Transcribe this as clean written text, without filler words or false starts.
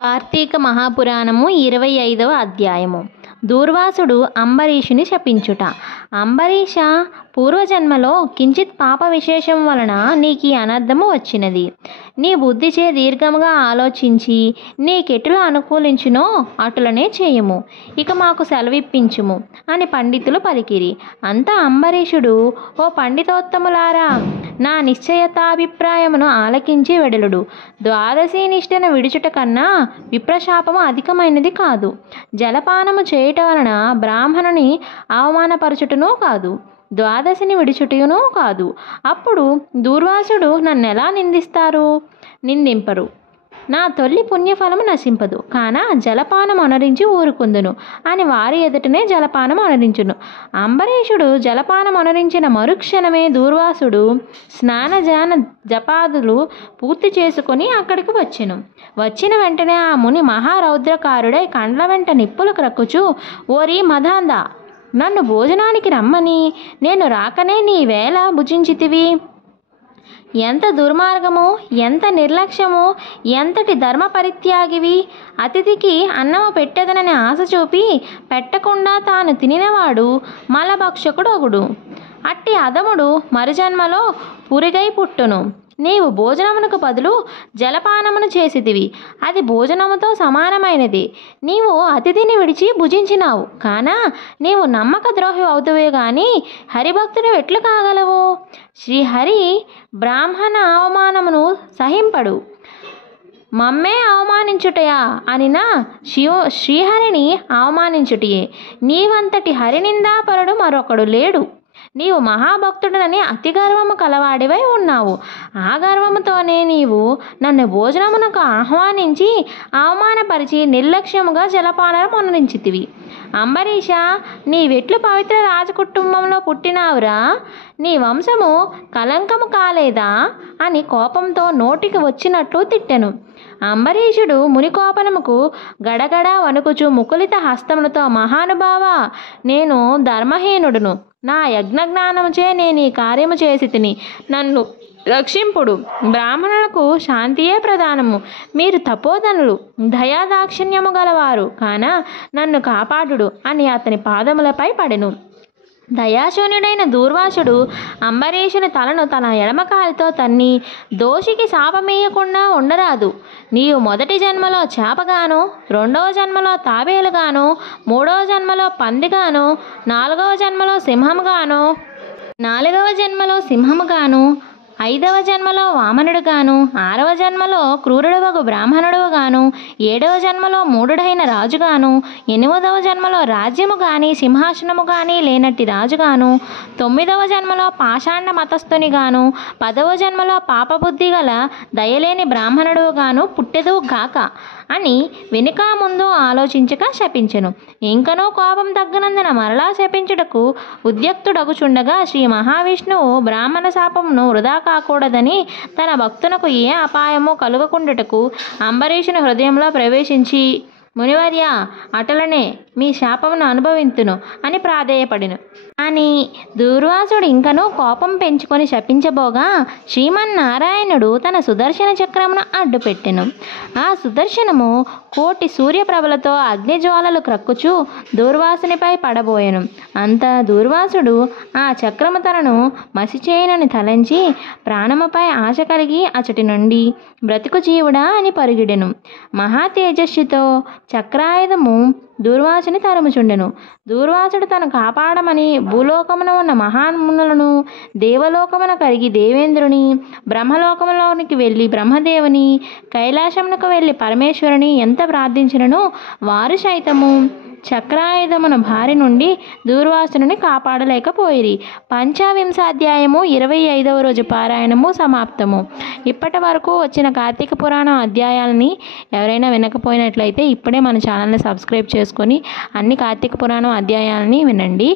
కార్తీక మహాపురాణము 25వ అధ్యాయము. దూర్వాసుడు అంబరీషుని శపించుట. అంబరీష, పూర్వజన్మలో కించిత్ పాప విశేషం వలన నీకు ఈ అనర్థము వచ్చినది. నీ బుద్ధిచే దీర్ఘముగా ఆలోచించి నీకెటులు అనుకూలించునో అటులనే చేయుము. ఇక మాకు సెలవిప్పించుము అని పండితులు పలికిరి. అంతా అంబరీషుడు, ఓ పండితోత్తములారా, నా నిశ్చయతాభిప్రాయమును ఆలకించి వెడలుడు. ద్వాదశి నిష్టను విడుచుట కన్నా విప్రశాపము అధికమైనది కాదు. జలపానము చేయుట వలన బ్రాహ్మణుని అవమానపరచుటనూ కాదు, ద్వాదశిని విడుచుటయునూ కాదు. అప్పుడు దూర్వాసుడు నన్నెలా నిందింపరు. నా తొల్లి పుణ్యఫలము నశింపదు, కాన జలపానం అనరించి ఊరుకుందును అని వారి ఎదుటనే జలపానం అనరించును. అంబరీషుడు జలపానం అనరించిన మరుక్షణమే దూర్వాసుడు స్నానజాన జపాదులు పూర్తి చేసుకొని అక్కడికి వచ్చెను. వచ్చిన వెంటనే ఆ ముని మహారౌద్రకారుడై కండ్ల వెంట నిప్పులు క్రక్కుచూ, ఓరి మదాంధ, నన్ను భోజనానికి రమ్మని నేను రాకనే నీ వేళ భుజించితివి. ఎంత దుర్మార్గము, ఎంత నిర్లక్ష్యము, ఎంతటి ధర్మ పరిత్యాగివి. అతిథికి అన్నము పెట్టెదనని ఆశ చూపి పెట్టకుండా తాను తినినవాడు మలభక్షకుడొగుడు. అట్టి అధముడు మరుజన్మలో పురిగై పుట్టును. నీవు భోజనమునకు బదులు జలపానమును చేసితివి, అది భోజనముతో సమానమైనది. నీవు అతిథిని విడిచి భుజించినావు, కాన నీవు నమ్మక ద్రోహి అవుతువే గాని హరిభక్తుడు ఎట్లు కాగలవు? శ్రీహరి బ్రాహ్మణ అవమానమును సహింపడు. మమ్మే అవమానించుటయా అనినా శ్రీహరిని అవమానించుటయే. నీవంతటి హరినిందాపరుడు మరొకడు లేడు. నీవు మహాభక్తుడనని అతి గర్వము కలవాడివై ఉన్నావు. ఆ గర్వముతోనే నీవు నన్ను భోజనమునకు ఆహ్వానించి అవమానపరిచి నిర్లక్ష్యముగా జలపానం అనరించితివి. అంబరీష, నీవెట్లు పవిత్ర రాజకుటుంబంలో పుట్టినావురా? నీ వంశము కలంకము కాలేదా అని కోపంతో నోటికి వచ్చినట్లు తిట్టెను. అంబరీషుడు మునికోపనముకు గడగడ వణుకుచు ముకులిత హస్తములతో, మహానుభావ, నేను ధర్మహీనుడును. నా యజ్ఞజ్ఞానముచే నేను ఈ కార్యము చేసి తిని, నన్ను రక్షింపుడు. బ్రాహ్మణులకు శాంతియే ప్రధానము. మీరు తపోధనులు, దయాదాక్షిణ్యము గలవారు, కాన నన్ను కాపాడుడు అని అతని పాదములపై పడెను. దయాశూన్యుడైన దూర్వాసుడు అంబరీషుని తలను తన ఎడమకాలితో తన్ని, దోషికి శాపమీయకుండా ఉండరాదు. నీవు మొదటి జన్మలో చేపగాను, రెండవ జన్మలో తాబేలుగాను, మూడవ జన్మలో పందిగాను, నాలుగవ జన్మలో సింహముగాను, ఐదవ జన్మలో వామనుడుగాను, ఆరవ జన్మలో క్రూరుడవగు బ్రాహ్మణుడుగాను, ఏడవ జన్మలో మూఢుడైన రాజుగాను, ఎనిమిదవ జన్మలో రాజ్యము గాని సింహాసనము గాని లేనట్టి రాజుగాను, తొమ్మిదవ జన్మలో పాషాండ మతస్థునిగాను, 10వ జన్మలో పాపబుద్ధి గల దయలేని బ్రాహ్మణుడుగాను పుట్టెదువు గాక అని వెనుక ముందు ఆలోచించక శపించెను. ఇంకనూ కోపం తగ్గనందున మరలా శపించుటకు ఉద్యక్తుడగుచుండగా శ్రీ మహావిష్ణువు బ్రాహ్మణ శాపమును వృధా కాకూడదని తన భక్తునకు ఏ అపాయము కలుగకుండుటకు అంబరీషుని హృదయంలో ప్రవేశించి, మునివర్య, అటలనే మీ శాపమును అనుభవింతును అని ప్రాధేయపడిను. కానీ దూర్వాసుడు ఇంకనూ కోపం పెంచుకొని శపించబోగా శ్రీమన్నారాయణుడు తన సుదర్శన చక్రమును అడ్డుపెట్టెను. ఆ సుదర్శనము కోటి సూర్యప్రభలతో అగ్నిజ్వాలలు క్రక్కుచూ దూర్వాసునిపై పడబోయెను. అంత దూర్వాసుడు ఆ చక్రము తనను మసిచేయనని తలంచి ప్రాణముపై ఆశ కలిగి అచటి నుండి బ్రతుకు జీవుడా అని పరుగిడెను. మహా తేజస్సుతో చక్రాయుధము దూర్వాసుని తరుముచుండెను. దూర్వాసుడు తను కాపాడమని భూలోకమున ఉన్న మహామునులను, దేవలోకమున కరిగి దేవేంద్రుని, బ్రహ్మలోకములోనికి వెళ్ళి బ్రహ్మదేవుని, కైలాసమునకు వెళ్ళి పరమేశ్వరుని ఎంత ప్రార్థించినను వారు సైతము చక్రాయుధమున భారి నుండి దూర్వాసుని కాపాడలేకపోయిరి. 25వ 25వ రోజు పారాయణము సమాప్తము. ఇప్పటి వరకు వచ్చిన కార్తీక పురాణం అధ్యాయాలని ఎవరైనా వినకపోయినట్లయితే ఇప్పుడే మన ఛానల్ని సబ్స్క్రైబ్ చేసుకొని అన్ని కార్తీక పురాణం అధ్యాయాలని వినండి.